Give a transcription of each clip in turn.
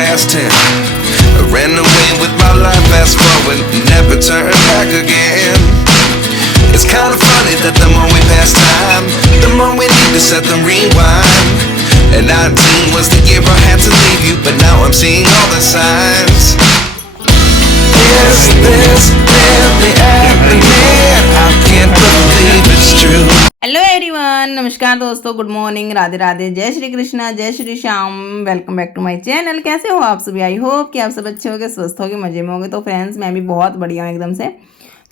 past tense. I ran away with my life, fast forward, never turn back again. It's kind of funny that the more we pass time, the more we need to set them rewind. And 19 was the year I had to leave you, but now I'm seeing all the signs. Is this really happening? I can't believe it's true. Hello everyone, नमस्कार दोस्तों, good morning, Radhe Radhe, जय श्री कृष्णा, जय Shri Shyam. Welcome back to my channel. कैसे हो आप सभी? I hope कि आप सब अच्छे होगे, स्वस्थ होगे, मजे में होगे। तो फ्रेंड्स, मैं भी बहुत बढ़िया हूँ एकदम से।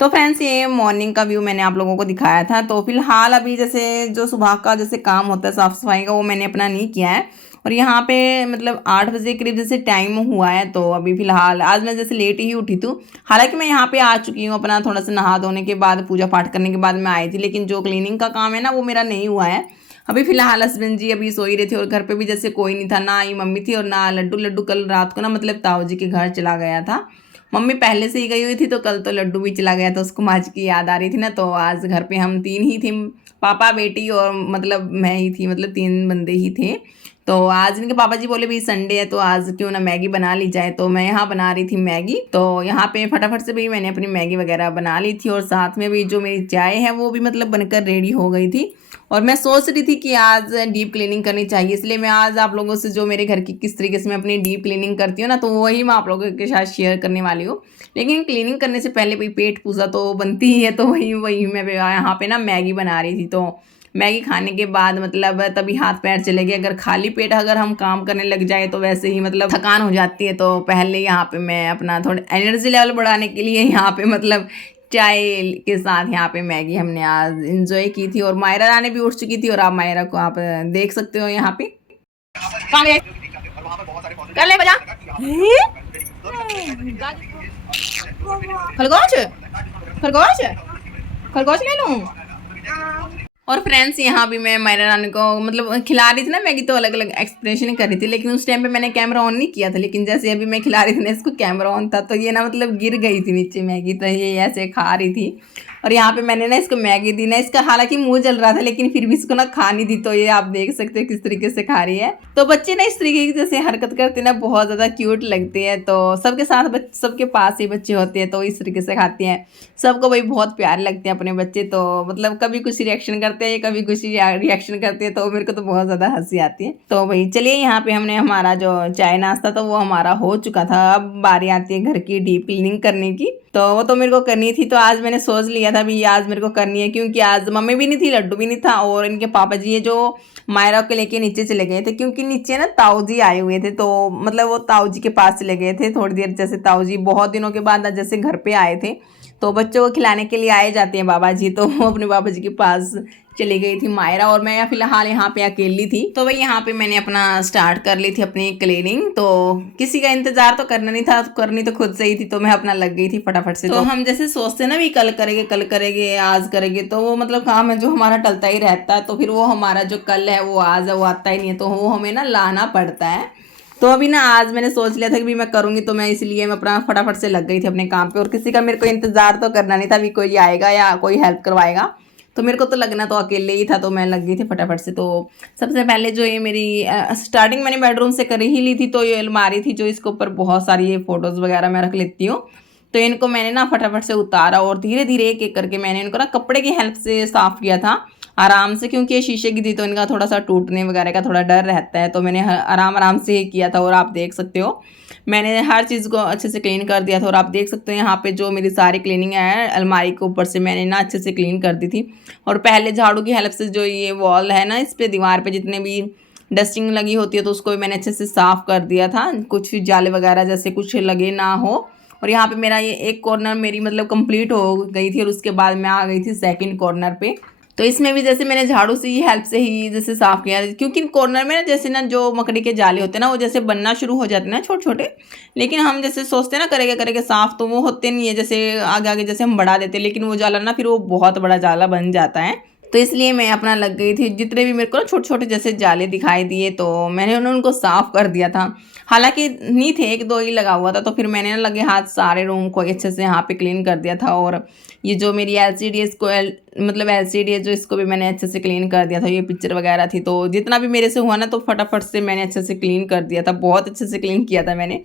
तो फ्रेंड्स, ये मॉर्निंग का व्यू मैंने आप लोगों को दिखाया था। तो फिलहाल अभी जैसे जो सुबह का जैसे काम होता है साफ़ सफाई का, वो मैंने अपना नहीं किया है। और यहाँ पे मतलब 8 बजे करीब जैसे टाइम हुआ है। तो अभी फ़िलहाल आज मैं जैसे लेट ही उठी थी। हालांकि मैं यहाँ पे आ चुकी हूँ, अपना थोड़ा सा नहा धोने के बाद, पूजा पाठ करने के बाद मैं आई थी। लेकिन जो क्लीनिंग का काम है ना, वो मेरा नहीं हुआ है अभी फ़िलहाल। हस्बैंड जी अभी सो ही रहे थे और घर पे भी जैसे कोई नहीं था, ना ही मम्मी थी और ना लड्डू कल रात को ना मतलब ताऊ जी के घर चला गया था। मम्मी पहले से ही गई हुई थी, तो कल तो लड्डू भी चला गया था। उसको माज की याद आ रही थी ना। तो आज घर पे हम 3 ही थे, पापा, बेटी और मतलब मैं ही थी, मतलब 3 बंदे ही थे। तो आज इनके पापा जी बोले भाई संडे है तो आज क्यों ना मैगी बना ली जाए। तो मैं यहाँ बना रही थी मैगी। तो यहाँ पे फटाफट से भी मैंने अपनी मैगी वगैरह बना ली थी और साथ में भी जो मेरी चाय है वो भी मतलब बनकर रेडी हो गई थी। और मैं सोच रही थी कि आज डीप क्लीनिंग करनी चाहिए, इसलिए मैं आज आप लोगों से जो मेरे घर की किस तरीके से मैं अपनी डीप क्लीनिंग करती हूँ ना, तो वही मैं आप लोगों के साथ शेयर करने वाली हूँ। लेकिन क्लीनिंग करने से पहले भाई पेट पूजा तो बनती ही है। तो वही मैं यहाँ पे ना मैगी बना रही थी। तो मैगी खाने के बाद मतलब तभी हाथ पैर चले गए। अगर खाली पेट अगर हम काम करने लग जाए तो वैसे ही मतलब थकान हो जाती है। तो पहले यहाँ पे मैं अपना थोड़ा एनर्जी लेवल बढ़ाने के लिए यहाँ पे मतलब चाय के साथ यहाँ पे मैगी हमने आज इंजॉय की थी। और मायरा रानी भी उठ चुकी थी और आप मायरा को आप देख सकते हो यहाँ पे। कर ले बजा। खरगोश खरगोश खरगोश ले लूं। और फ्रेंड्स, यहाँ भी मैं मायरा रानी को मतलब खिला रही थी ना मैगी, तो अलग अलग एक्सप्रेशन कर रही थी। लेकिन उस टाइम पे मैंने कैमरा ऑन नहीं किया था। लेकिन जैसे अभी मैं खिला रही थी ना, इसको कैमरा ऑन था, तो ये ना मतलब गिर गई थी नीचे मैगी। तो ये ऐसे खा रही थी। और यहाँ पे मैंने ना इसको मैगी दी ना, इसका हालांकि मुंह जल रहा था लेकिन फिर भी इसको ना खानी दी। तो ये आप देख सकते हो किस तरीके से खा रही है। तो बच्चे ना इस तरीके की जैसे हरकत करते हैं ना, बहुत ज़्यादा क्यूट लगते हैं। तो सबके साथ सबके पास ही बच्चे होते हैं तो इस तरीके से खाते हैं। सबको भाई बहुत प्यारे लगते हैं अपने बच्चे। तो मतलब कभी कुछ रिएक्शन करते हैं, कभी कुछ रिएक्शन करते हैं, तो मेरे को तो बहुत ज़्यादा हंसी आती है। तो भाई चलिए, यहाँ पे हमने हमारा जो चाय नाश्ता तो वो हमारा हो चुका था। अब बारी आती है घर की डीप क्लीनिंग करने की। तो वो तो मेरे को करनी थी। तो आज मैंने सोच लिया था भी आज मेरे को करनी है, क्योंकि आज मम्मी भी नहीं थी, लड्डू भी नहीं था। और इनके पापा जी ये जो मायरा को लेके नीचे चले गए थे, क्योंकि नीचे ना ताऊ जी आए हुए थे। तो मतलब वो ताऊ जी के पास चले गए थे थोड़ी देर। जैसे ताऊ जी बहुत दिनों के बाद जैसे घर पे आए थे, तो बच्चों को खिलाने के लिए आए जाते हैं बाबा जी। तो वो अपने बाबा जी के पास चली गई थी मायरा, और मैं फिलहाल यहाँ पे अकेली थी। तो भाई यहाँ पे मैंने अपना स्टार्ट कर ली थी अपनी क्लीनिंग। तो किसी का इंतजार तो करना नहीं था, करनी तो खुद से ही थी। तो मैं अपना लग गई थी फटाफट से। तो हम जैसे सोचते ना भी कल करेंगे आज करेंगे, तो वो मतलब काम है जो हमारा टलता ही रहता है। तो फिर वो हमारा जो कल है वो आज है, वो आता ही नहीं है। तो वो हमें ना लाना पड़ता है। तो अभी ना आज मैंने सोच लिया था कि भी मैं करूँगी, तो मैं इसलिए मैं अपना फटाफट से लग गई थी अपने काम पे। और किसी का मेरे को इंतज़ार तो करना नहीं था भी कोई आएगा या कोई हेल्प करवाएगा। तो मेरे को तो लगना तो अकेले ही था। तो मैं लग गई थी फटाफट से। तो सबसे पहले जो ये मेरी स्टार्टिंग मैंने बेडरूम से कर ही ली थी। तो ये अलमारी थी जो इसके ऊपर बहुत सारी ये फ़ोटोज़ वगैरह मैं रख लेती हूँ। तो इनको मैंने ना फटाफट से उतारा और धीरे धीरे एक एक करके मैंने इनको ना कपड़े की हेल्प से साफ़ किया था आराम से, क्योंकि ये शीशे की थी तो इनका थोड़ा सा टूटने वगैरह का थोड़ा डर रहता है। तो मैंने आराम से ही किया था। और आप देख सकते हो मैंने हर चीज़ को अच्छे से क्लीन कर दिया था। और आप देख सकते हो यहाँ पे जो मेरी सारी क्लीनिंग है अलमारी के ऊपर से मैंने ना अच्छे से क्लीन कर दी थी। और पहले झाड़ू की हेल्प से जो ये वॉल है ना, इस पर दीवार पर जितने भी डस्टिंग लगी होती है तो उसको भी मैंने अच्छे से साफ़ कर दिया था, कुछ जाले वगैरह जैसे कुछ लगे ना हो। और यहाँ पे मेरा ये एक कॉर्नर मेरी मतलब कंप्लीट हो गई थी। और उसके बाद मैं आ गई थी सेकंड कॉर्नर पे। तो इसमें भी जैसे मैंने झाड़ू से ही हेल्प से ही जैसे साफ़ किया, क्योंकि कॉर्नर में ना जैसे ना जो मकड़ी के जाले होते हैं ना, वो जैसे बनना शुरू हो जाते हैं ना छोटे छोटे। लेकिन हम जैसे सोचते हैं ना करेंगे साफ़, तो वो होते नहीं है। जैसे आगे आगे जैसे हम बढ़ा देते हैं, लेकिन वो जाला ना फिर वो बहुत बड़ा जाला बन जाता है। तो इसलिए मैं अपना लग गई थी। जितने भी मेरे को ना छोटे छोटे जैसे जाले दिखाई दिए तो मैंने उनको साफ़ कर दिया था। हालांकि नहीं थे, एक दो ही लगा हुआ था, तो फिर मैंने ना लगे हाथ सारे रूम को अच्छे से यहाँ पे क्लीन कर दिया था। और ये जो मेरी एलसीडी है इसको मतलब एलसीडी है जो, इसको भी मैंने अच्छे से क्लीन कर दिया था। ये पिक्चर वगैरह थी तो जितना भी मेरे से हुआ ना तो फटाफट से मैंने अच्छे से क्लीन कर दिया था, बहुत अच्छे से क्लीन किया था मैंने।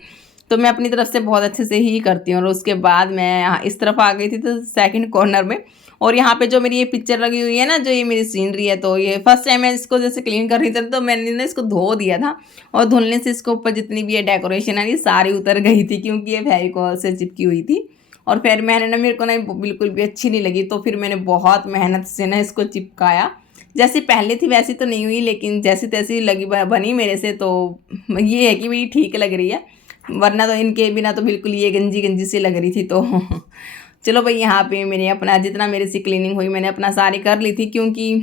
तो मैं अपनी तरफ से बहुत अच्छे से ही करती हूँ। और उसके बाद मैं यहाँ इस तरफ आ गई थी तो सेकंड कॉर्नर में, और यहाँ पे जो मेरी ये पिक्चर लगी हुई है ना, जो ये मेरी सीनरी है, तो ये फर्स्ट टाइम मैं इसको जैसे क्लीन कर रही थी तो मैंने ना इसको धो दिया था। और धुलने से इसके ऊपर जितनी भी ये डेकोरेशन है ये सारी उतर गई थी, क्योंकि ये फेविकॉल से चिपकी हुई थी। और फिर मैंने ना, मेरे को ना बिल्कुल भी अच्छी नहीं लगी, तो फिर मैंने बहुत मेहनत से ना इसको चिपकाया। जैसी पहले थी वैसी तो नहीं हुई, लेकिन जैसी तैसी लगी बनी मेरे से, तो ये है कि भाई ठीक लग रही है, वरना तो इनके बिना तो बिल्कुल ये गंजी गंजी सी लग रही थी। तो चलो भाई, यहाँ पे मेरे अपना जितना मेरे से क्लीनिंग हुई मैंने अपना सारी कर ली थी, क्योंकि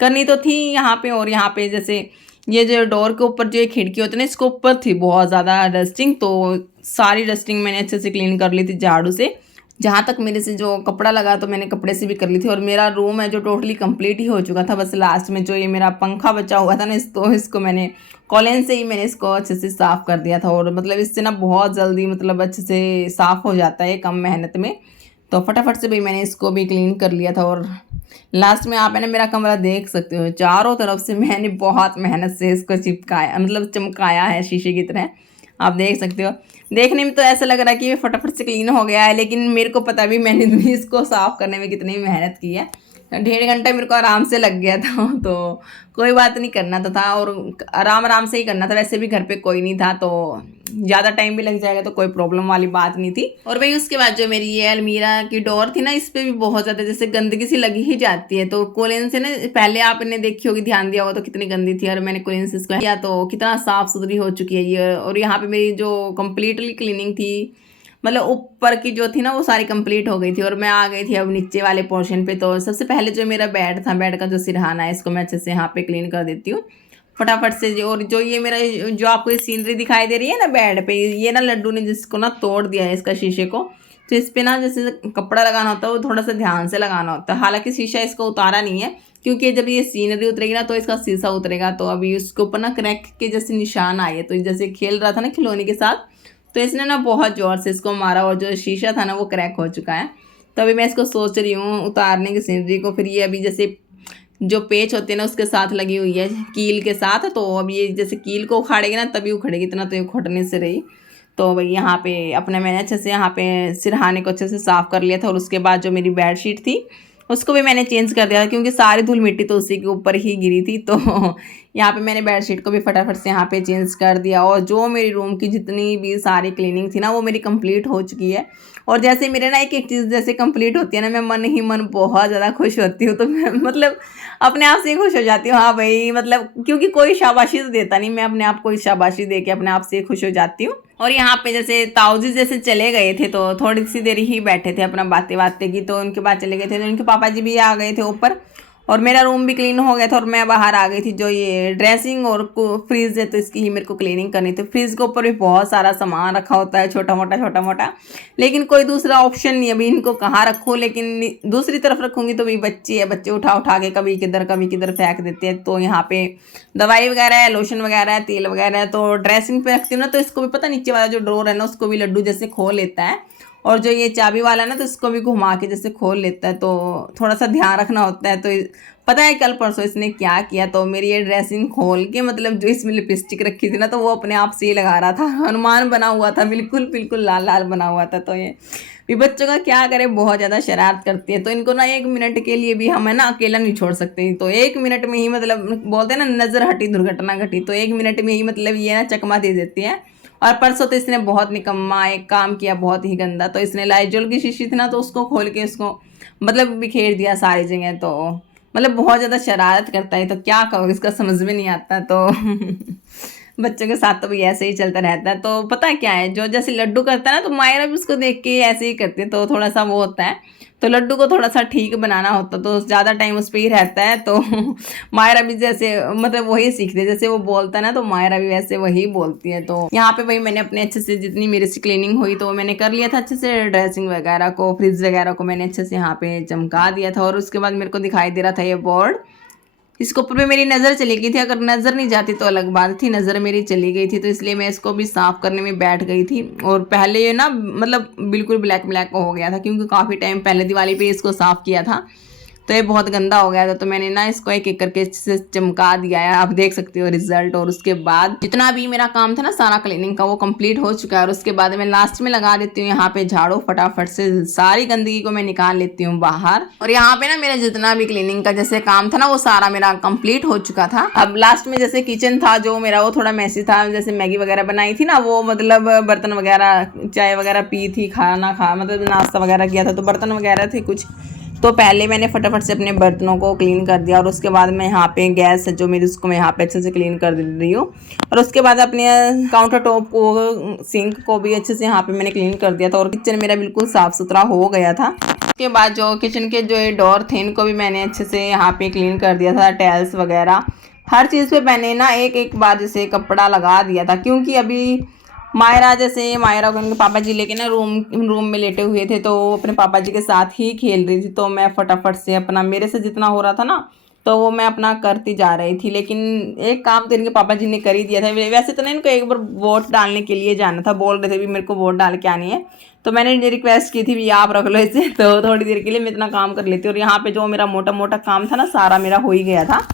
करनी तो थी यहाँ पे। और यहाँ पे जैसे ये जो डोर के ऊपर जो ये खिड़की होती है ना, इसके ऊपर थी बहुत ज़्यादा डस्टिंग, तो सारी डस्टिंग मैंने अच्छे से क्लीन कर ली थी झाड़ू से। जहाँ तक मेरे से जो कपड़ा लगा तो मैंने कपड़े से भी कर ली थी। और मेरा रूम है जो टोटली कंप्लीट ही हो चुका था। बस लास्ट में जो ये मेरा पंखा बचा हुआ था ना, इसको मैंने कॉलिन से ही मैंने इसको अच्छे से साफ़ कर दिया था। और मतलब इससे ना बहुत जल्दी मतलब अच्छे से साफ़ हो जाता है कम मेहनत में। तो फटाफट से भाई मैंने इसको भी क्लीन कर लिया था। और लास्ट में आप है ना मेरा कमरा देख सकते हो, चारों तरफ से मैंने बहुत मेहनत से इसको चिपकाया, मतलब चमकाया है शीशे की तरह, आप देख सकते हो। देखने में तो ऐसा लग रहा है कि ये फटाफट से क्लीन हो गया है, लेकिन मेरे को पता भी मैंने भी इसको साफ़ करने में कितनी मेहनत की है। 1.5 घंटा मेरे को आराम से लग गया था। तो कोई बात नहीं, करना तो था और आराम आराम से ही करना था। वैसे भी घर पे कोई नहीं था तो ज़्यादा टाइम भी लग जाएगा तो कोई प्रॉब्लम वाली बात नहीं थी। और भाई उसके बाद जो मेरी ये अलमीरा की डोर थी ना, इस पर भी बहुत ज़्यादा जैसे गंदगी सी लगी ही जाती है। तो कोलिन से ना, पहले आपने देखी होगी, ध्यान दिया हो तो कितनी गंदी थी, और मैंने कोलिन से इसको किया तो कितना साफ़ सुथरी हो चुकी है ये। और यहाँ पे मेरी जो कम्प्लीटली क्लीनिंग थी, मतलब ऊपर की जो थी ना वो सारी कंप्लीट हो गई थी। और मैं आ गई थी अब नीचे वाले पोर्शन पे। तो सबसे पहले जो मेरा बेड था, बेड का जो सिरहाना है, इसको मैं अच्छे से यहाँ पे क्लीन कर देती हूँ फटाफट से। और जो ये मेरा जो आपको ये सीनरी दिखाई दे रही है ना बेड पे, ये ना लड्डू ने जिसको ना तोड़ दिया है इसका शीशे को। तो इस पर ना जैसे कपड़ा लगाना होता है वो थोड़ा सा ध्यान से लगाना होता है। हालांकि शीशा इसका उतारा नहीं है, क्योंकि जब ये सीनरी उतरेगी ना तो इसका शीशा उतरेगा। तो अभी उसके ऊपर ना क्रैक के जैसे निशान आए, तो जैसे खेल रहा था ना खिलौने के साथ, तो इसने ना बहुत ज़ोर से इसको मारा और जो शीशा था ना वो क्रैक हो चुका है। तो अभी मैं इसको सोच रही हूँ उतारने की सीनरी को। फिर ये अभी जैसे जो पेच होते हैं ना उसके साथ लगी हुई है कील के साथ, तो अब ये जैसे कील को उखाड़ेगी ना तभी उखड़ेगी, इतना तो ये उखड़ने से रही। तो भाई यहाँ पे अपने मैंने अच्छे से यहाँ पे सिरहाने को अच्छे से साफ़ कर लिया था। और उसके बाद जो मेरी बेडशीट थी उसको भी मैंने चेंज कर दिया था, क्योंकि सारी धूल मिट्टी तो उसी के ऊपर ही गिरी थी। तो यहाँ पे मैंने बेडशीट को भी फटाफट से यहाँ पे चेंज कर दिया। और जो मेरी रूम की जितनी भी सारी क्लीनिंग थी ना वो मेरी कंप्लीट हो चुकी है। और जैसे मेरे ना एक एक चीज़ जैसे कंप्लीट होती है ना, मैं मन ही मन बहुत ज़्यादा खुश होती हूँ। तो मैं मतलब अपने आप से ही खुश हो जाती हूँ। हाँ भाई, मतलब क्योंकि कोई शाबाशी तो देता नहीं, मैं अपने आप को शाबाशी दे के अपने आप से खुश हो जाती हूँ। और यहाँ पे जैसे ताऊजी जैसे चले गए थे तो थोड़ी सी देर ही बैठे थे अपना बातें बातें की, तो उनके बाद चले गए थे। तो उनके पापा जी भी आ गए थे ऊपर, और मेरा रूम भी क्लीन हो गया था। और मैं बाहर आ गई थी। जो ये ड्रेसिंग और फ्रिज है तो इसकी ही मेरे को क्लीनिंग करनी थी। फ्रिज के ऊपर भी बहुत सारा सामान रखा होता है, छोटा मोटा, लेकिन कोई दूसरा ऑप्शन नहीं अभी इनको कहाँ रखूँ। लेकिन दूसरी तरफ रखूँगी तो भी बच्चे है, बच्चे उठा उठा के कभी किधर फेंक देते हैं। तो यहाँ पे दवाई वगैरह है, लोशन वगैरह है, तेल वगैरह है, तो ड्रेसिंग पे रखती हूँ ना, तो इसको भी पता नीचे वाला जो ड्रोर है ना उसको भी लड्डू जैसे खोल लेता है। और जो ये चाबी वाला ना तो इसको भी घुमा के जैसे खोल लेता है। तो थोड़ा सा ध्यान रखना होता है। तो पता है कल परसों इसने क्या किया, तो मेरी ये ड्रेसिंग खोल के, मतलब जो इसमें लिपस्टिक रखी थी ना तो वो अपने आप से ही लगा रहा था। हनुमान बना हुआ था, बिल्कुल लाल लाल बना हुआ था। तो ये भी बच्चों का क्या करे, बहुत ज़्यादा शरारत करती है। तो इनको ना 1 मिनट के लिए भी हम है ना अकेला नहीं छोड़ सकते। तो 1 मिनट में ही, मतलब बोलते हैं ना नज़र हटी दुर्घटना घटी, तो 1 मिनट में ही मतलब ये ना चकमा दे देती है। और परसों तो इसने बहुत निकम्मा एक काम किया, बहुत ही गंदा। तो इसने लाइजोल की शीशी थी ना तो उसको खोल के उसको मतलब बिखेर दिया सारी जगह। तो मतलब बहुत ज़्यादा शरारत करता है, तो क्या कहो, इसका समझ में नहीं आता। तो बच्चों के साथ तो भी ऐसे ही चलता रहता है। तो पता है क्या है, जो जैसे लड्डू करता है ना, तो मायरा भी उसको देख के ऐसे ही करती है, तो थोड़ा सा वो होता है। तो लड्डू को थोड़ा सा ठीक बनाना होता तो ज़्यादा टाइम उस पर ही रहता है। तो मायरा भी जैसे मतलब वही सीखती है, जैसे वो बोलता है ना, तो मायरा भी वैसे वही बोलती है। तो यहाँ पे भाई मैंने अपने अच्छे से जितनी मेरे से क्लीनिंग हुई तो मैंने कर लिया था अच्छे से। ड्रेसिंग वगैरह को, फ्रिज वगैरह को मैंने अच्छे से यहाँ पे चमका दिया था। और उसके बाद मेरे को दिखाई दे रहा था ये बोर्ड, इसके ऊपर भी मेरी नज़र चली गई थी। अगर नज़र नहीं जाती तो अलग बात थी, नज़र मेरी चली गई थी, तो इसलिए मैं इसको भी साफ़ करने में बैठ गई थी। और पहले ये ना मतलब बिल्कुल ब्लैक ब्लैक हो गया था, क्योंकि काफ़ी टाइम पहले दिवाली पे इसको साफ़ किया था, तो ये बहुत गंदा हो गया था। तो मैंने ना इसको एक एक करके से चमका दिया है, आप देख सकते हो रिजल्ट। और उसके बाद जितना भी मेरा काम था ना सारा क्लीनिंग का, वो कंप्लीट हो चुका है। और उसके बाद मैं लास्ट में लगा देती हूँ यहाँ पे झाड़ू, फटाफट से सारी गंदगी को मैं निकाल लेती हूँ बाहर। और यहाँ पे ना मेरा जितना भी क्लीनिंग का जैसे काम था ना, वो सारा मेरा कंप्लीट हो चुका था। अब लास्ट में जैसे किचन था जो मेरा, वो थोड़ा मैसी था। जैसे मैगी वगैरह बनाई थी ना, वो मतलब बर्तन वगैरह, चाय वगैरह पी थी, खाना खा मतलब नाश्ता वगैरह किया था, तो बर्तन वगैरह थे कुछ। तो पहले मैंने फटाफट से अपने बर्तनों को क्लीन कर दिया। और उसके बाद मैं यहाँ पे गैस है जो मेरी, उसको मैं यहाँ पे अच्छे से क्लीन कर दे रही हूँ। और उसके बाद अपने काउंटर टॉप को, सिंक को भी अच्छे से यहाँ पे मैंने क्लीन कर दिया था। और किचन मेरा बिल्कुल साफ़ सुथरा हो गया था। उसके बाद जो किचन के जो डोर थे, इनको भी मैंने अच्छे से यहाँ पे क्लीन कर दिया था। टाइल्स वगैरह हर चीज़ पे मैंने ना एक एक बार जैसे कपड़ा लगा दिया था, क्योंकि अभी मायरा को उनके पापा जी लेके ना रूम में लेटे हुए थे, तो अपने पापा जी के साथ ही खेल रही थी। तो मैं फटाफट से अपना, मेरे से जितना हो रहा था ना, तो वो मैं अपना करती जा रही थी। लेकिन एक काम तो इनके पापा जी ने कर ही दिया था। वैसे तो ना इनको एक बार वोट डालने के लिए जाना था, बोल रहे थे भी मेरे को वोट डाल के आनी है। तो मैंने रिक्वेस्ट की थी भी आप रख लो इसे, तो थोड़ी देर के लिए मैं इतना काम कर लेती हूँ। और यहाँ पे जो मेरा मोटा मोटा काम था ना, सारा मेरा हो ही गया था।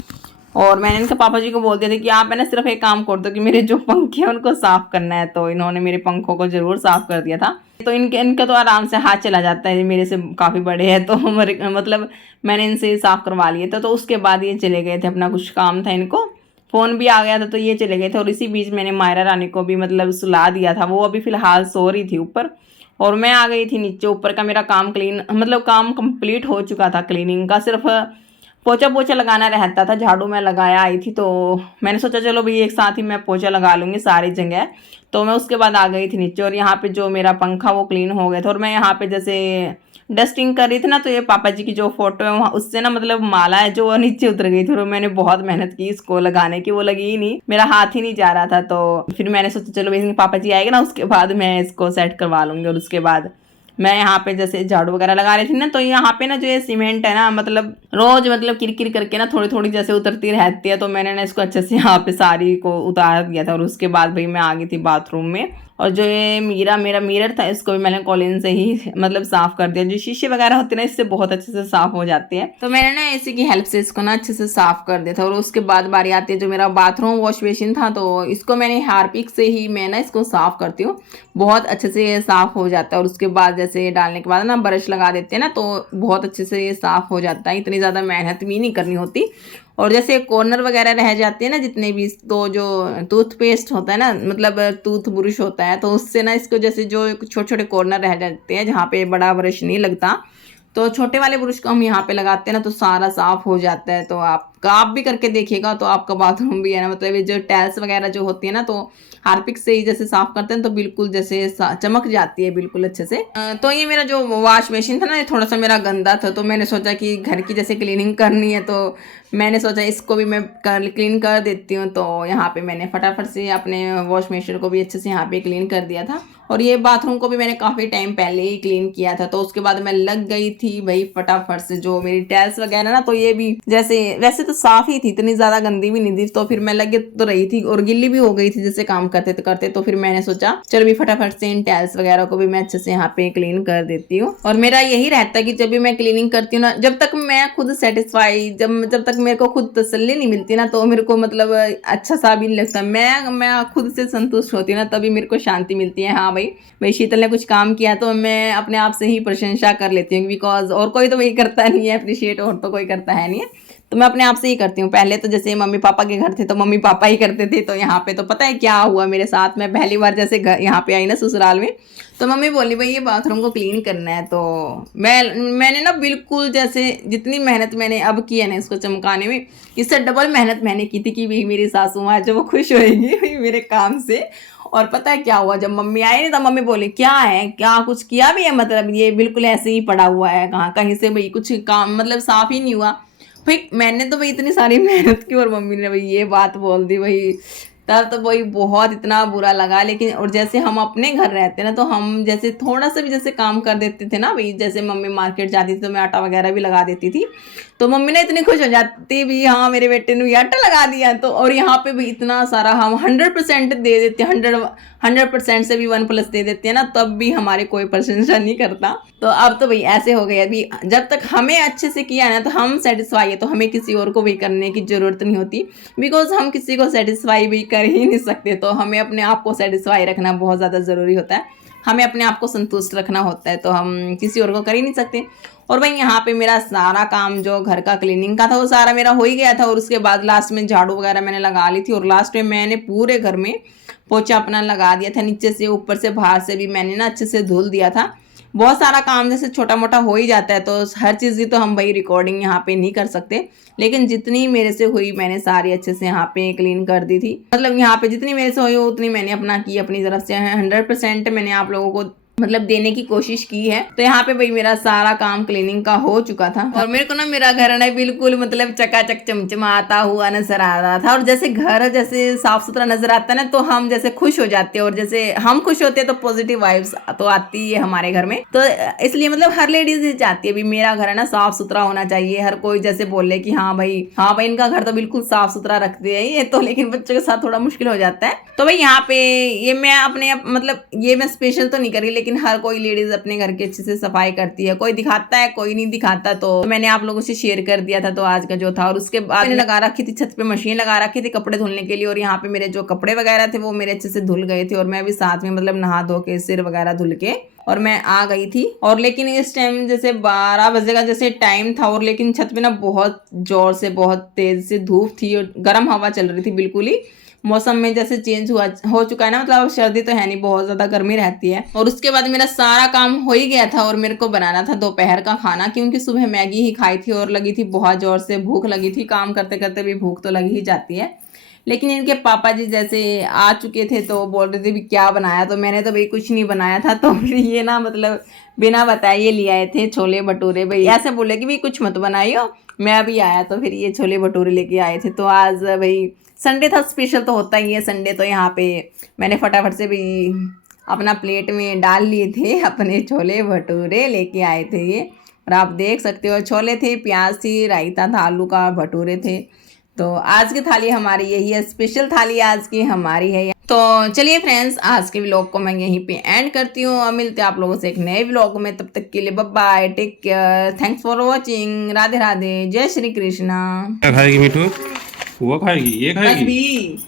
और मैंने इनके पापा जी को बोल दिया था कि आप है ना सिर्फ एक काम कर दो कि मेरे जो पंखे हैं उनको साफ़ करना है। तो इन्होंने मेरे पंखों को ज़रूर साफ़ कर दिया था। तो इनका तो आराम से हाथ चला जाता है, मेरे से काफ़ी बड़े हैं, तो मतलब मैंने इनसे साफ़ करवा लिए थे। तो उसके बाद ये चले गए थे, अपना कुछ काम था इनको, फ़ोन भी आ गया था, तो ये चले गए थे। और इसी बीच मैंने मायरा रानी को भी मतलब सुला दिया था, वो अभी फ़िलहाल सो रही थी ऊपर। और मैं आ गई थी नीचे। ऊपर का मेरा काम मतलब काम कंप्लीट हो चुका था क्लीनिंग का, सिर्फ पोछा पोछा लगाना रहता था। झाड़ू मैं लगाया आई थी, तो मैंने सोचा चलो भाई एक साथ ही मैं पोछा लगा लूँगी सारी जगह। तो मैं उसके बाद आ गई थी नीचे। और यहाँ पे जो मेरा पंखा वो क्लीन हो गया था। और मैं यहाँ पे जैसे डस्टिंग कर रही थी ना, तो ये पापा जी की जो फोटो है वहाँ, उससे ना मतलब माला है जो नीचे उतर गई थी। और मैंने बहुत मेहनत की इसको लगाने की, वो लगी ही नहीं, मेरा हाथ ही नहीं जा रहा था। तो फिर मैंने सोचा चलो भाई पापा जी आएगा ना, उसके बाद मैं इसको सेट करवा लूँगी। और उसके बाद मैं यहाँ पे जैसे झाड़ू वगैरह लगा रही थी ना, तो यहाँ पे ना जो ये सीमेंट है ना, मतलब रोज मतलब किरकिर करके ना थोड़ी थोड़ी जैसे उतरती रहती है। तो मैंने ना इसको अच्छे से यहाँ पे सारी को उतार दिया था। और उसके बाद भाई मैं आ गई थी बाथरूम में। और जो ये मेरा मिरर था, इसको भी मैंने कॉलिन से ही मतलब साफ़ कर दिया। जो शीशे वगैरह होते हैं ना, इससे बहुत अच्छे से साफ़ हो जाते हैं। तो मैंने ना इसी की हेल्प से इसको ना अच्छे से साफ़ कर दिया था। और उसके बाद बारी आती है जो मेरा बाथरूम वॉश बेसिन था, तो इसको मैंने हार्पिक से ही मैं ना इसको साफ़ करती हूँ, बहुत अच्छे से ये साफ़ हो जाता है। और उसके बाद जैसे डालने के बाद ना ब्रश लगा देते हैं ना, तो बहुत अच्छे से ये साफ़ हो जाता है, इतनी ज़्यादा मेहनत भी नहीं करनी होती। और जैसे कॉर्नर वगैरह रह जाते हैं ना जितने भी, तो जो टूथपेस्ट होता है ना, मतलब टूथ ब्रश होता है, तो उससे ना इसको जैसे जो छोटे छोटे कॉर्नर रह जाते हैं जहाँ पे बड़ा ब्रश नहीं लगता, तो छोटे वाले ब्रश को हम यहाँ पे लगाते हैं ना, तो सारा साफ हो जाता है। तो आप भी करके देखिएगा, तो आपका बाथरूम भी है ना, मतलब ये जो टाइल्स वगैरह जो होती है ना, तो हार्पिक से ही जैसे साफ करते हैं तो बिल्कुल जैसे चमक जाती है बिल्कुल अच्छे से। तो ये मेरा जो वॉश मशीन था ना, ये थोड़ा सा मेरा गंदा था, तो मैंने सोचा कि घर की जैसे क्लीनिंग करनी है, तो मैंने सोचा इसको भी मैं क्लीन कर देती हूँ। तो यहाँ पे मैंने फटाफट से अपने वॉश मशीन को भी अच्छे से यहाँ पे क्लीन कर दिया था। और ये बाथरूम को भी मैंने काफ़ी टाइम पहले ही क्लीन किया था। तो उसके बाद मैं लग गई थी भाई फटाफट से जो मेरी टाइल्स वगैरह ना, तो ये भी जैसे वैसे तो साफ ही थी, इतनी ज़्यादा गंदी भी नहीं थी, तो फिर मैं लग तो रही थी और गिल्ली भी हो गई थी जैसे काम करते। तो फिर मैंने सोचा चलो भी फटाफट से इन टाइल्स वगैरह को भी मैं अच्छे से यहाँ पे क्लीन कर देती हूँ। और मेरा यही रहता है कि जब भी मैं क्लीनिंग करती हूँ ना, जब तक मैं खुद सेटिस्फाई, जब तक मेरे को खुद तसल्ली नहीं मिलती ना, तो मेरे को मतलब अच्छा सा भी नहीं लगता। मैं खुद से संतुष्ट होती हूँ ना, तभी मेरे को शांति मिलती है। हाँ भाई शीतल ने कुछ काम किया तो मैं अपने आप से ही प्रशंसा कर लेती हूँ, बिकॉज और कोई तो वही करता नहीं है अप्रिशिएट, और तो कोई करता है नहीं है। तो मैं अपने आप से ही करती हूँ। पहले तो जैसे मम्मी पापा के घर थे तो मम्मी पापा ही करते थे, तो यहाँ पे तो पता है क्या हुआ मेरे साथ। मैं पहली बार जैसे घर यहाँ पे आई ना ससुराल में, तो मम्मी बोली भाई ये बाथरूम को क्लीन करना है। तो मैंने ना बिल्कुल जैसे जितनी मेहनत मैंने अब की है ना इसको चमकाने में, इससे डबल मेहनत मैंने की थी कि भाई मेरी सासू माँ जो वो खुश होएगी भाई मेरे काम से। और पता है क्या हुआ, जब मम्मी आई नहीं तो मम्मी बोली क्या है, क्या कुछ किया भी है, मतलब ये बिल्कुल ऐसे ही पड़ा हुआ है, कहाँ कहीं से भाई कुछ काम मतलब साफ ही नहीं हुआ। भाई मैंने तो भाई इतनी सारी मेहनत की और मम्मी ने भाई ये बात बोल दी भाई, तब तो भाई बहुत इतना बुरा लगा। लेकिन और जैसे हम अपने घर रहते ना तो हम जैसे थोड़ा सा भी जैसे काम कर देते थे ना भाई, जैसे मम्मी मार्केट जाती थी तो मैं आटा वगैरह भी लगा देती थी, तो मम्मी ने इतनी खुश हो जाती भी हाँ मेरे बेटे ने आटा लगा दिया। तो और यहाँ पे भी इतना सारा हम 100% दे देते हैं, 100% से भी 1+ दे देते हैं ना, तब भी हमारे कोई प्रशंसा नहीं करता। तो अब तो भाई ऐसे हो गए, अभी जब तक हमें अच्छे से किया ना तो हम सेटिस्फाई है, तो हमें किसी और को भी करने की ज़रूरत नहीं होती, बिकॉज हम किसी को सेटिस्फाई भी कर ही नहीं सकते। तो हमें अपने आप को सेटिस्फाई रखना बहुत ज़्यादा ज़रूरी होता है, हमें अपने आप को संतुष्ट रखना होता है, तो हम किसी और को कर ही नहीं सकते। और भाई यहाँ पे मेरा सारा काम जो घर का क्लीनिंग का था वो सारा मेरा हो ही गया था, और उसके बाद लास्ट में झाड़ू वगैरह मैंने लगा ली थी, और लास्ट में मैंने पूरे घर में पोछा अपना लगा दिया था, नीचे से ऊपर से बाहर से भी मैंने ना अच्छे से धुल दिया था। बहुत सारा काम जैसे छोटा मोटा हो ही जाता है, तो हर चीज़ की तो हम भाई रिकॉर्डिंग यहाँ पे नहीं कर सकते, लेकिन जितनी मेरे से हुई मैंने सारी अच्छे से यहाँ पे क्लीन कर दी थी। मतलब यहाँ पे जितनी मेरे से हुई उतनी मैंने अपना की, अपनी तरफ से 100% मैंने आप लोगों को मतलब देने की कोशिश की है। तो यहाँ पे भाई मेरा सारा काम क्लीनिंग का हो चुका था, और मेरे को ना मेरा घर ना बिल्कुल मतलब चकाचक चमचमाता हुआ नजर आ रहा था। और जैसे घर जैसे साफ सुथरा नजर आता है ना तो हम जैसे खुश हो जाते हैं, और जैसे हम खुश होते हैं तो पॉजिटिव वाइब्स तो आती है हमारे घर में। तो इसलिए मतलब हर लेडीज ही चाहती है भी मेरा घर है ना साफ सुथरा होना चाहिए, हर कोई जैसे बोले कि हाँ भाई इनका घर तो बिल्कुल साफ सुथरा रखते हैं ये तो, लेकिन बच्चों के साथ थोड़ा मुश्किल हो जाता है। तो भाई यहाँ पे ये मैं अपने मतलब ये मैं स्पेशल तो नहीं करी, लेकिन हर कोई लेडीज अपने घर की अच्छे से सफाई करती है, कोई दिखाता है कोई नहीं दिखाता, तो मैंने आप लोगों से शेयर कर दिया था तो आज का जो था। और उसके बाद मैंने लगा रखी थी छत पे मशीन लगा रखी थी कपड़े धुलने के लिए, और यहाँ पे मेरे जो कपड़े वगैरह थे वो मेरे अच्छे से धुल गए थे, और मैं भी साथ में मतलब नहा धो के सिर वगैरह धुल के और मैं आ गई थी। और लेकिन इस टाइम जैसे 12 बजे का जैसे टाइम था, और लेकिन छत पे ना बहुत जोर से बहुत तेज से धूप थी और गर्म हवा चल रही थी बिल्कुल ही। मौसम में जैसे चेंज हो चुका है ना, मतलब सर्दी तो है नहीं, बहुत ज़्यादा गर्मी रहती है। और उसके बाद मेरा सारा काम हो ही गया था, और मेरे को बनाना था दोपहर का खाना, क्योंकि सुबह मैगी ही खाई थी और लगी थी बहुत ज़ोर से भूख लगी थी, काम करते करते भी भूख तो लगी ही जाती है। लेकिन इनके पापा जी जैसे आ चुके थे तो बोल रहे थे भी क्या बनाया, तो मैंने तो भाई कुछ नहीं बनाया था। तो फिर ये ना मतलब बिना बताए ये ले आए थे छोले भटूरे, भाई ऐसे बोले कि भाई कुछ मत बनाइयो, मैं अभी आया तो फिर ये छोले भटूरे लेके आए थे। तो आज भाई संडे था, स्पेशल तो होता ही है संडे, तो यहाँ पे मैंने फटाफट से भी अपना प्लेट में डाल लिए थे, अपने छोले भटूरे लेके आए थे ये। और आप देख सकते हो छोले थे, प्याज थी, रायता था, आलू का भटूरे थे। तो आज की थाली हमारी यही है, स्पेशल थाली आज की हमारी है। तो चलिए फ्रेंड्स, आज के व्लॉग को मैं यहीं पे एंड करती हूँ, और मिलते हैं आप लोगों से एक नए व्लॉग में। तब तक के लिए bye bye, take care, thanks for watching, Radhe Radhe, जय श्री कृष्णा। क्या खाएगी मिठू? वो खाएगी, ये खाएगी।